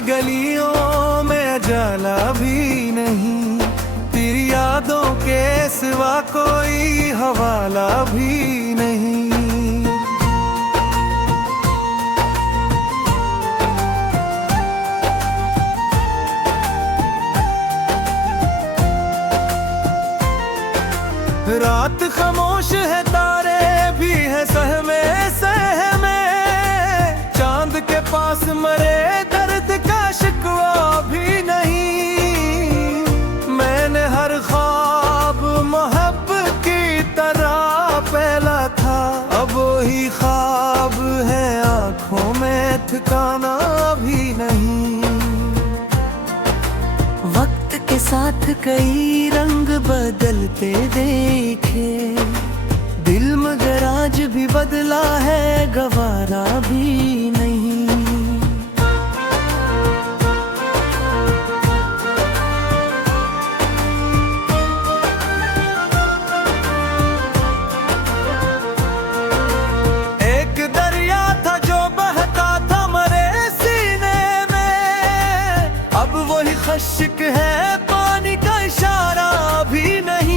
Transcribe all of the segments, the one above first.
गलियों में जाला भी नहीं, तेरी यादों के सिवा कोई हवाला भी नहीं। रात खामोश है, तारे भी है सहमे सहमे, चांद के पास मरे दर्द का शिकवा भी नहीं। मैंने हर ख्वाब मोहब्बत की तरह पहला था, अब वही ख्वाब है आंखों में ठिकाना भी नहीं। वक्त के साथ कई रंग बदलते देखे, दिल मगर आज भी बदला है, गवारा भी नहीं। एक दरिया था जो बहता था मरे सीने में, अब वही खश्क है, पानी का इशारा भी नहीं।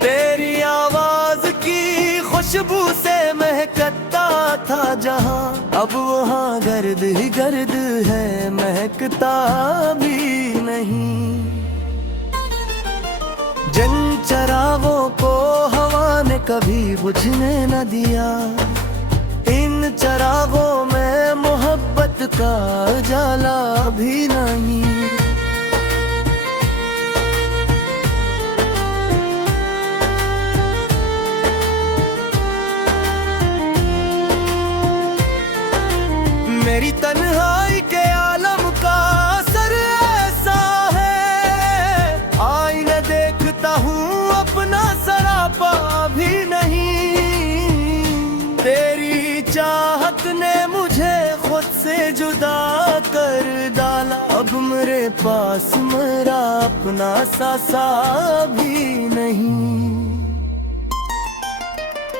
तेरी आवाज की खुशबू से महकता था जहां, अब वहां गर्द ही गर्द है, महकता भी नहीं। जिन चरागों को हवा ने कभी बुझने न दिया, इन चरागों में मोहब्बत का उजाला भी नहीं। मेरी तन्हाई के आलम का असर ऐसा है, आईने देखता हूँ अपना सरापा भी नहीं। तेरी चाहत ने मुझे खुद से जुदा कर डाला, अब मेरे पास मेरा अपना सा भी नहीं।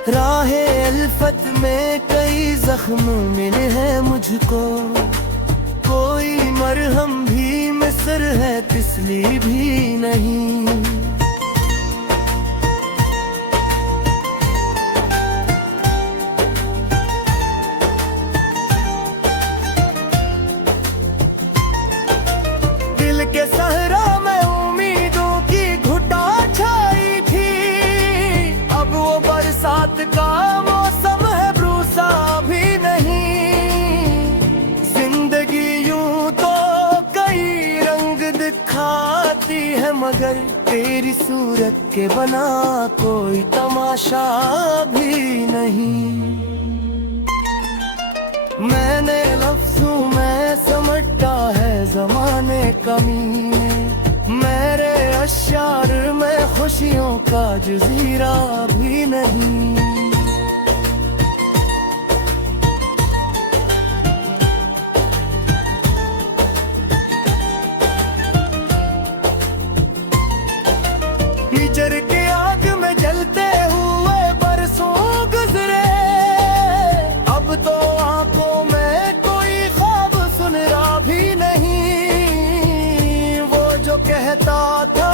राहे अल्फत में कई जख्म मिले हैं मुझको, कोई मरहम भी मिसर है, तिसली भी नहीं। दिल के सहरा में उम्मीदों की घुटा छाई थी, अब वो बरसात का मौसम है, ब्रूसा भी नहीं। जिंदगी यूं तो कई रंग दिखाती है, मगर तेरी सूरत के बना कोई तमाशा भी नहीं। मैंने लफ्जों में समटा है ज़माने कमी में, मेरे अशार में खुशियों का जज़ीरा भी नहीं। हिजर के आग में जलते हुए बरसों गुजरे, अब तो आंखों में कोई ख्वाब सुनरा भी नहीं। वो जो कहता था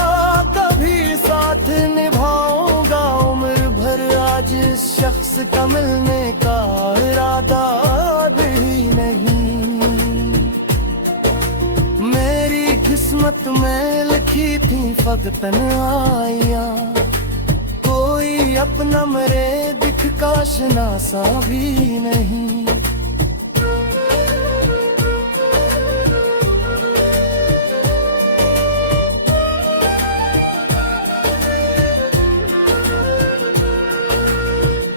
कभी साथ निभाऊंगा उम्र भर, आज इस शख्स का मिलने का इरादा भी नहीं। मेरी किस्मत में लिखी थी फकत तन्हाइयां, कोई अपना मेरे दिख का शनासा भी नहीं।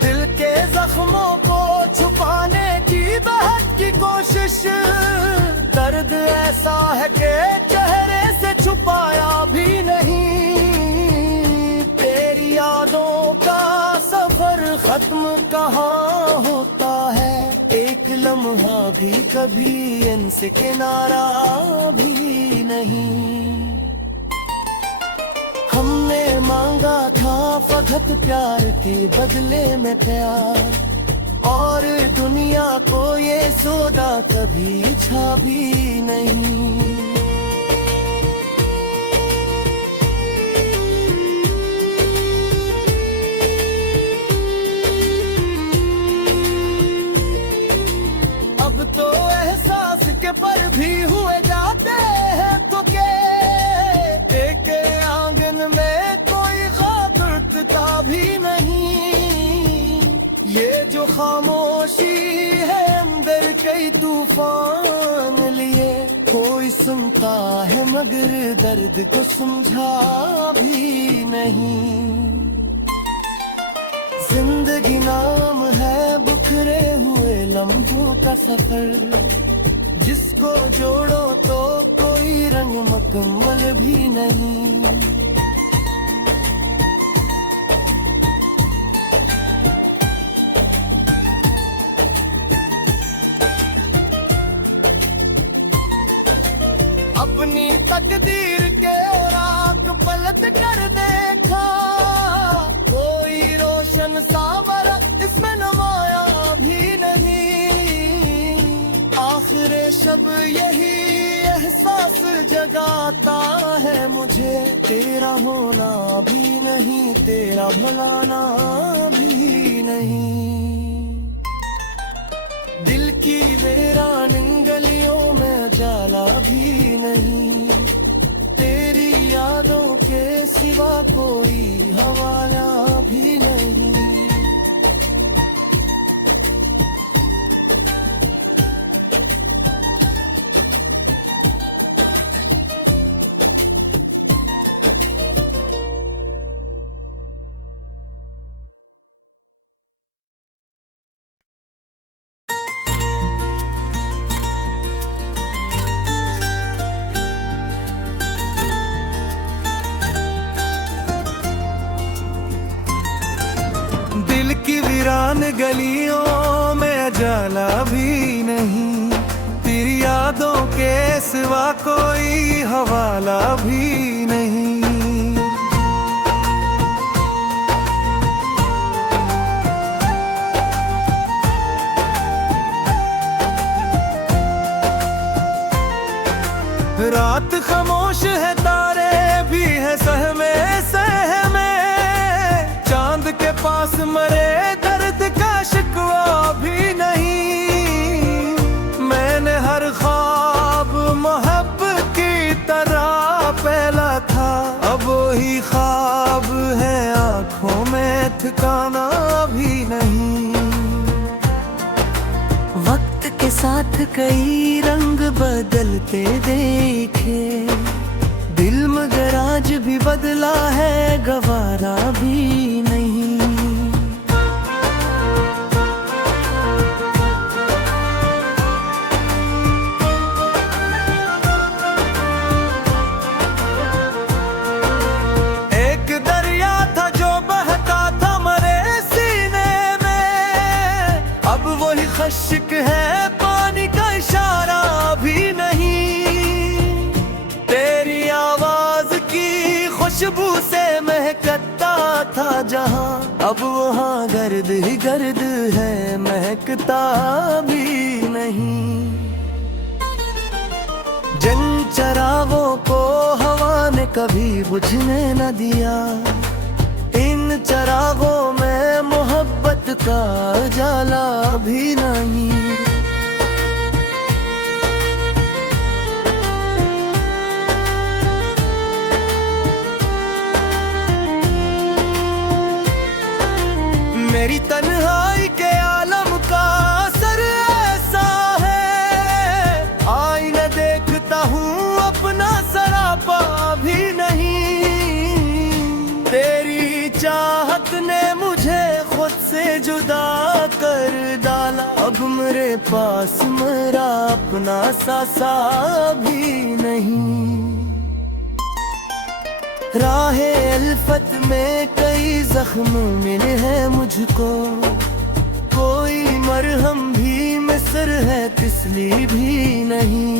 दिल के जख्मों को छुपाने की बहुत की कोशिश, दर्द ऐसा है कि चेहरे से छुपाया भी नहीं। तेरी यादों का सफर खत्म कहाँ होता है, एक लम्हा भी कभी इनसे किनारा भी नहीं। हमने मांगा था फकत प्यार के बदले में प्यार, और दुनिया को ये सौदा कभी छा भी नहीं। अब तो एहसास के पर भी हुए जाते हैं तो के एक आंगन में कोई खातिर का भी नहीं। ये जो खामोशी है अंदर कई तूफान लिए, कोई सुनता है मगर दर्द को समझा भी नहीं। जिंदगी नाम है बिखरे हुए लम्हों का सफर, जिसको जोड़ो तो कोई रंग मुकम्मल भी नहीं। अपनी तकदीर के राख पलट कर देखा, कोई रोशन सावर इसमें नमाया भी नहीं। आखिर शब यही एहसास जगाता है मुझे, तेरा होना भी नहीं, तेरा भुलाना भी नहीं। दिल की वीरान गलियों में जाला भी नहीं, तेरी यादों के सिवा कोई हवाला भी नहीं। दिल की वीरान गलियों में जाला भी नहीं, तेरी यादों के सिवा कोई हवाला भी नहीं। रात खामोश है, तारे भी है सहमे सहमे, चांद के पास मरे दर्द का शिकवा भी नहीं। मैंने हर ख्वाब मोहब्बत की तरह पहला था, अब वही ख्वाब है आंखों में ठिकाना भी नहीं। वक्त के साथ कई रंग बदलते देखे, दिल मगर आज भी बदला है, गवारा भी नहीं। एक दरिया था जो बहता था मरे सीने में, अब वही खश्क है, पानी का इशारा भी नहीं। तेरी आवाज की खुशबू से महकता था जहां, अब वहाँ गर्द ही गर्द है, महकता भी नहीं। जिन चरागों को हवा ने कभी बुझने न दिया, इन चरागों में मोहब्बत का उजाला भी नहीं। मेरी तन्हाई के आलम का असर ऐसा है, आईना देखता हूँ अपना सरापा भी नहीं। तेरी चाहत ने मुझे खुद से जुदा कर डाला, अब मेरे पास मेरा अपना सा भी नहीं। राहे अल्फत में कई जख्म मिले हैं मुझको, कोई मरहम भी मिसर है, तिस्ली भी नहीं।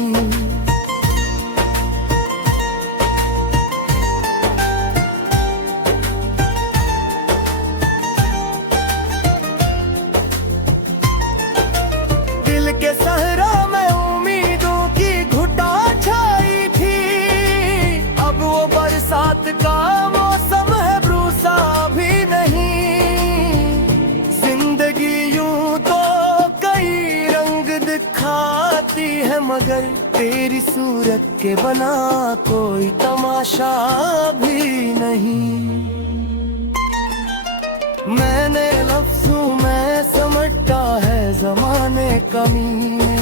तेरी सूरत के बना कोई तमाशा भी नहीं। मैंने लफ्जों में समटा है ज़माने कमीने,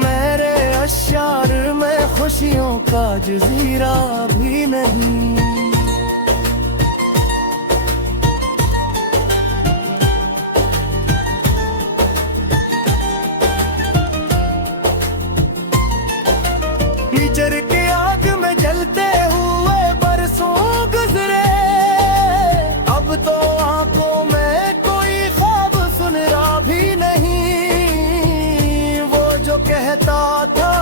मेरे अशार में खुशियों का जजीरा भी नहीं। कीचड़ के आग में जलते हुए बरसों गुजरे, अब तो आंखों में कोई ख्वाब सुनरा भी नहीं। वो जो कहता था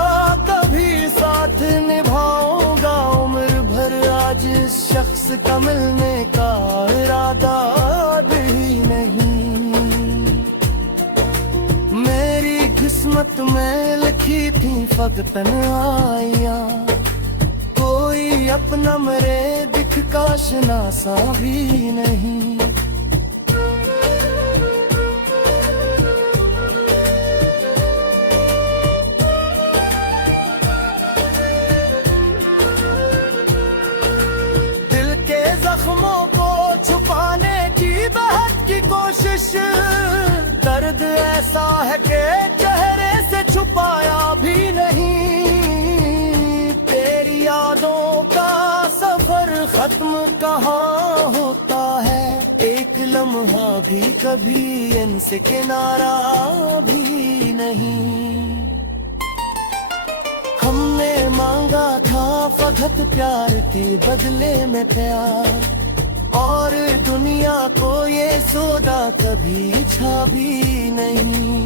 कभी साथ निभाऊंगा उम्र भर, आज इस शख्स का मिलने का इरादा भी नहीं। मेरी किस्मत में लिखी थी फकत तन्हाइयां, कोई अपना मेरे दिख का शनासा भी नहीं। दिल के जख्मों को छुपाने की बहुत की कोशिश, दर्द ऐसा है कि चेहरे से छुपाया भी नहीं। तेरी यादों का सफर खत्म कहाँ होता है, एक लम्हा भी कभी इनसे किनारा भी नहीं। हमने मांगा था फकत प्यार के बदले में प्यार, और दुनिया को ये सौदा कभी छा भी नहीं।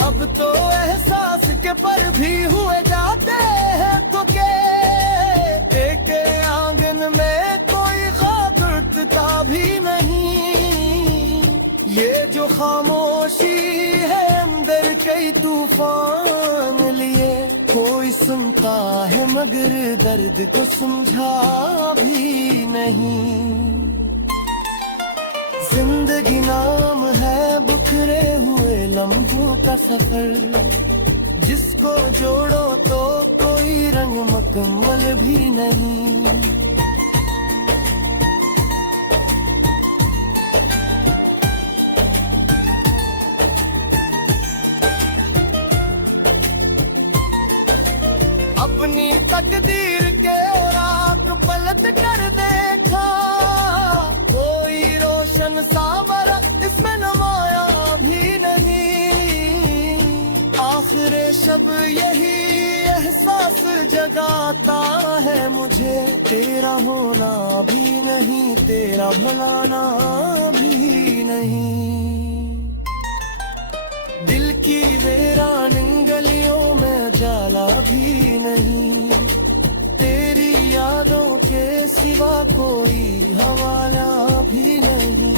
अब तो एहसास के पर भी हुए जाते हैं तो के, एक आंगन में कोई खाक उठता भी नहीं। ये जो खामोशी है अंदर कई तूफान लिए, कोई सुनता है मगर दर्द को समझा भी नहीं। जिंदगी नाम है बिखरे हुए लम्हों का सफर, जिसको जोड़ो तो कोई रंग मुकम्मल भी नहीं। अपनी तकदीर के राख पलट कर देखा, कोई रोशन सावरा इसमें नमाया भी नहीं। आखिर शब यही एहसास जगाता है मुझे, तेरा होना भी नहीं, तेरा भुलाना भी नहीं। दिल की वीरान गलियों में जाला भी नहीं, तेरी यादों के सिवा कोई हवाला भी नहीं।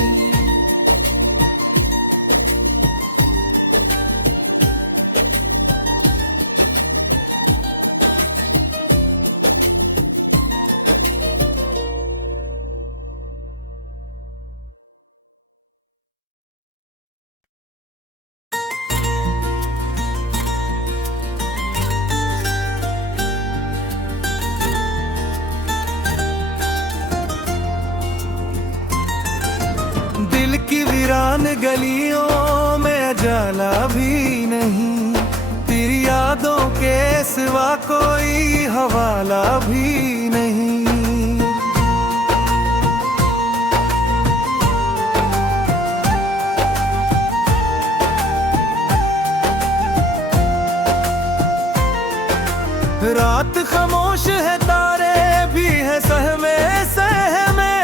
की वीरान गलियों में जाला भी नहीं, तेरी यादों के सिवा कोई हवाला भी नहीं। रात खामोश है, तारे भी हैं सहमे सहमे,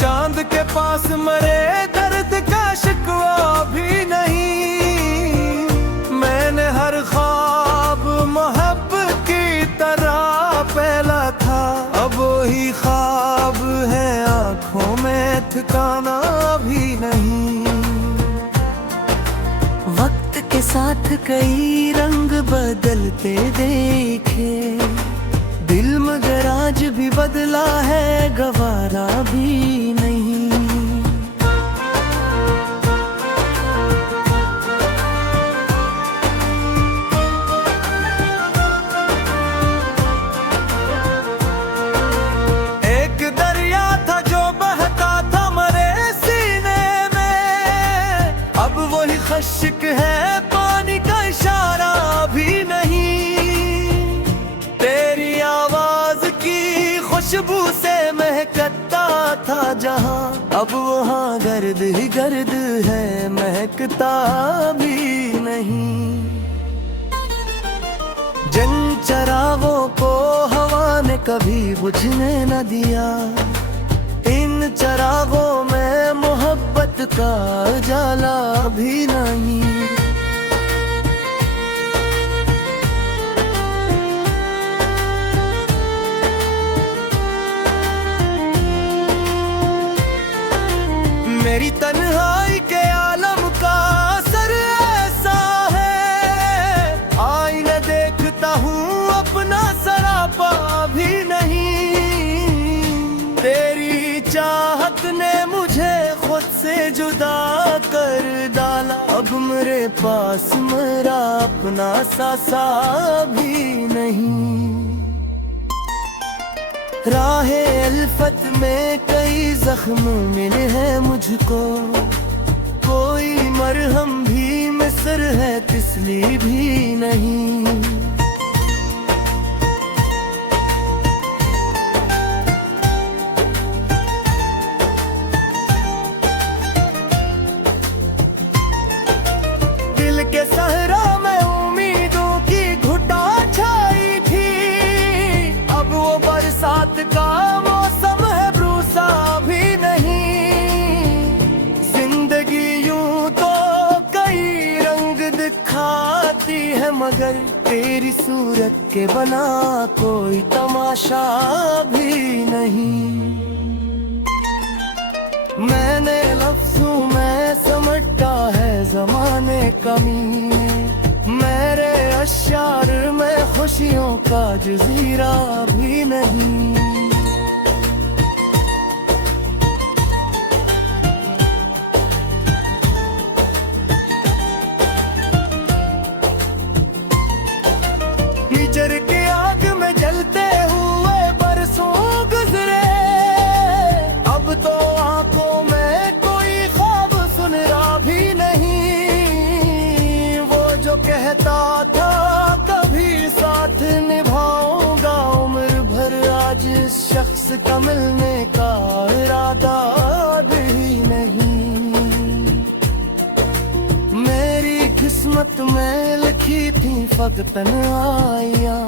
चांद के पास मरे दर्द का शिकवा भी नहीं। मैंने हर ख्वाब मोहब्बत की तरह पहला था, अब वही ख्वाब है आंखों में ठिकाना भी नहीं। वक्त के साथ कई रंग बदलते देखे, दिल मगर आज भी बदला है, गवारा भी नहीं। एक दरिया था जो बहता था मरे सीने में, अब वही खश्क है, पानी का इशारा भी नहीं। तेरी आवाज की खुशबू से महकता था जहां, अब वहां गर्द ही गर्द है, महकता भी नहीं। जिन चरागों को हवा ने कभी बुझने न दिया, इन चरागों में मोहब्बत का उजाला भी नहीं। मेरी तन्हाई के आलम का असर ऐसा है, आईने देखता हूँ अपना सरापा भी नहीं। तेरी चाहत ने मुझे खुद से जुदा कर डाला, अब मेरे पास मेरा अपना सा भी नहीं। राहे अल्फत में कई जख्म मिले हैं मुझको, कोई मरहम भी मिस्र है, तिसली भी नहीं। दिल के सहरा में उम्मीदों की घुटा छाई थी, अब वो बरसात का मौसम है, ब्रूसा भी नहीं। जिंदगी यूं तो कई रंग दिखाती है, मगर तेरी सूरत के बना कोई तमाशा भी नहीं। मैंने लफ्जों में समटा है ज़माने का मीने, मेरे अशार में खुशियों का जजीरा भी नहीं। हिजर के आग में जलते हुए बरसों गुजरे, अब तो आंखों में कोई ख्वाब सुनरा भी नहीं। वो जो कहता था कभी साथ निभाऊंगा उम्र भर, आज इस शख्स का मिलने का इरादा भी नहीं। मेरी किस्मत में लिखी थी फकत तन्हाइयां,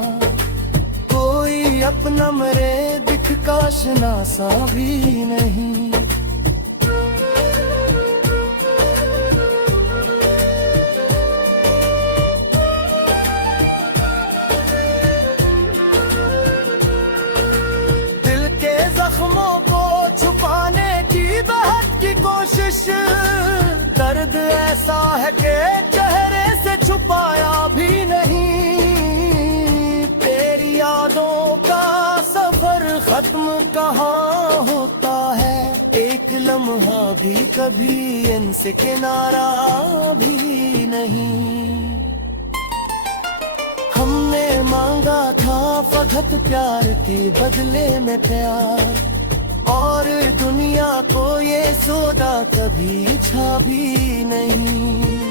कोई अपना मेरे दिख का शनासा भी नहीं। दिल के जख्मों को छुपाने की बेहद की कोशिश, दर्द ऐसा है कि चेहरे से छुपाया भी नहीं। तेरी यादों का सफर खत्म कहाँ होता है, एक लम्हा भी कभी इनसे किनारा भी नहीं। हमने मांगा था फकत प्यार के बदले में प्यार, और दुनिया को ये सौदा कभी छा भी नहीं।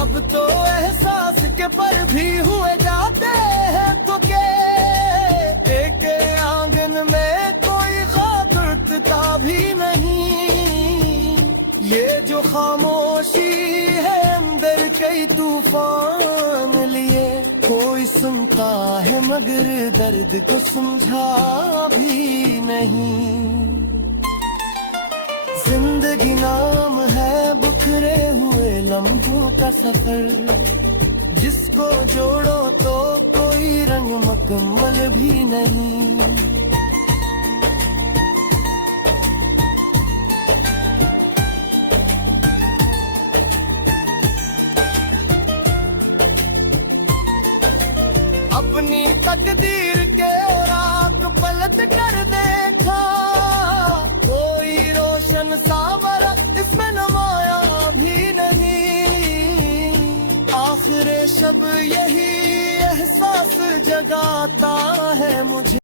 अब तो एहसास के पर भी हुए जाते हैं तो के, एक आंगन में कोई खातिर उठता भी नहीं। ये जो खामोशी है अंदर कई तूफान लिए, कोई सुनता है मगर दर्द को समझा भी नहीं। जिंदगी नाम है बिखरे हुए लम्हों का सफर, जिसको जोड़ो तो कोई रंग मुकम्मल भी नहीं। यही एहसास जगाता है मुझे।